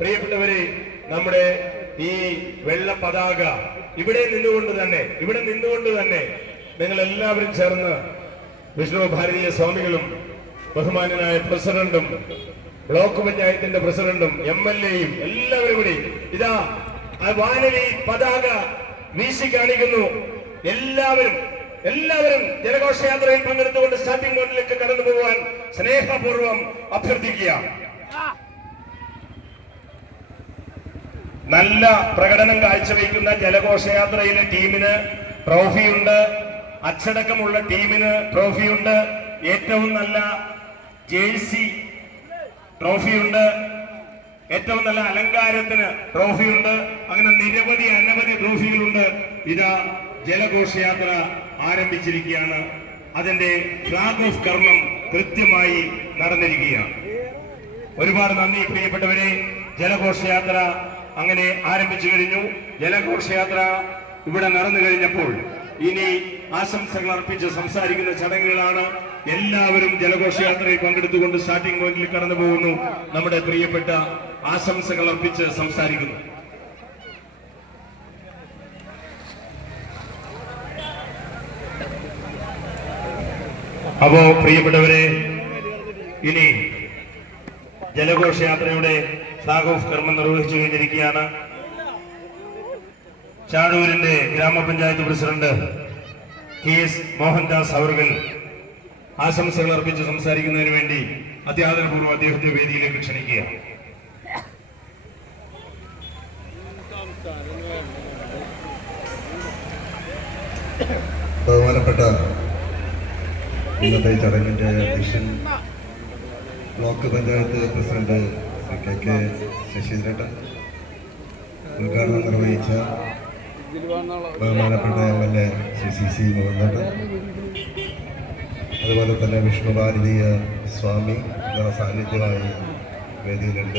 പ്രിയപ്പെട്ടവരെ നമ്മുടെ ഈ വെള്ള പതാക ഇവിടെ നിന്നുകൊണ്ട് തന്നെ ഇവിടെ നിന്നുകൊണ്ട് തന്നെ നിങ്ങൾ എല്ലാവരും ചേർന്ന് വിഷ്ണു ഭാരതീയ സ്വാമികളും ബഹുമാനനായ പ്രസിഡന്റും ബ്ലോക്ക് പഞ്ചായത്തിന്റെ പ്രസിഡന്റും എം എൽ എയും എല്ലാവരും കൂടി ഇതാ വാനലി പതാക വീശി കാണിക്കുന്നു. എല്ലാവരും എല്ലാവരും ജലഘോഷയാത്രയിൽ പങ്കെടുത്തുകൊണ്ട് സ്റ്റാർട്ടിംഗ് പോയിന്റിലേക്ക് കടന്നു പോകാൻ സ്നേഹപൂർവം അഭ്യർത്ഥിക്കുക നല്ല പ്രകടനം കാഴ്ചവെക്കുന്ന ജലഘോഷയാത്രയിലെ ടീമിന് ട്രോഫിയുണ്ട്. അച്ചടക്കമുള്ള ടീമിന് ട്രോഫിയുണ്ട്. ഏറ്റവും നല്ല ജേഴ്സി ട്രോഫിയുണ്ട്. ഏറ്റവും നല്ല അലങ്കാരത്തിന് ട്രോഫിയുണ്ട്. അങ്ങനെ നിരവധി അനവധി ട്രോഫികളുണ്ട്. ഇതാ ജലഘോഷയാത്ര ആരംഭിച്ചിരിക്കുകയാണ്. അതിന്റെ ഫ്ലാഗ് ഓഫ് കർമ്മം കൃത്യമായി നടന്നിരിക്കുകയാണ്. ഒരുപാട് നന്ദി പ്രിയപ്പെട്ടവരെ. ജലഘോഷയാത്ര അങ്ങനെ ആരംഭിച്ചു കഴിഞ്ഞു. ജലഘോഷയാത്ര ഇവിടെ നടന്നു കഴിഞ്ഞപ്പോൾ ഇനി ആശംസകൾ അർപ്പിച്ച് സംസാരിക്കുന്ന ചടങ്ങുകളാണ് എല്ലാവരും ജലഘോഷയാത്രയിൽ പങ്കെടുത്തുകൊണ്ട് സ്റ്റാർട്ടിംഗ് പോയിന്റിൽ കടന്നു പോകുന്നു. നമ്മുടെ പ്രിയപ്പെട്ട ആശംസകൾ അർപ്പിച്ച് സംസാരിക്കുന്നു. അപ്പോ പ്രിയപ്പെട്ടവരെ ഇനി ജലഘോഷയാത്രയുടെ ഫ്ലാഗ് കർമ്മം നിർവഹിച്ചു കഴിഞ്ഞിരിക്കുകയാണ്. ചാഴൂരിന്റെ ഗ്രാമപഞ്ചായത്ത് പ്രസിഡന്റ് കെ എസ് മോഹൻദാസ് അവർകൾ ആശംസകൾ അർപ്പിച്ച് സംസാരിക്കുന്നതിന് വേണ്ടി അത്യാദരപൂർവം അദ്ദേഹത്തെ വേദിയിലേക്ക് ക്ഷണിക്കുക. ബഹുമാനപ്പെട്ട ഇന്നത്തെ ചടങ്ങിന്റെ അധ്യക്ഷൻ block panchayat president Shri K K ശശീന്ദ്രേട്ടൻ. ഉദ്ഘാടനം നിർവഹിച്ച ബഹുമാനപ്പെട്ട M L A Shri C C അതുപോലെ തന്നെ വിഷ്ണു ഭാരതീയ സ്വാമി സാന്നിധ്യമായി വേദിയിലുണ്ട്.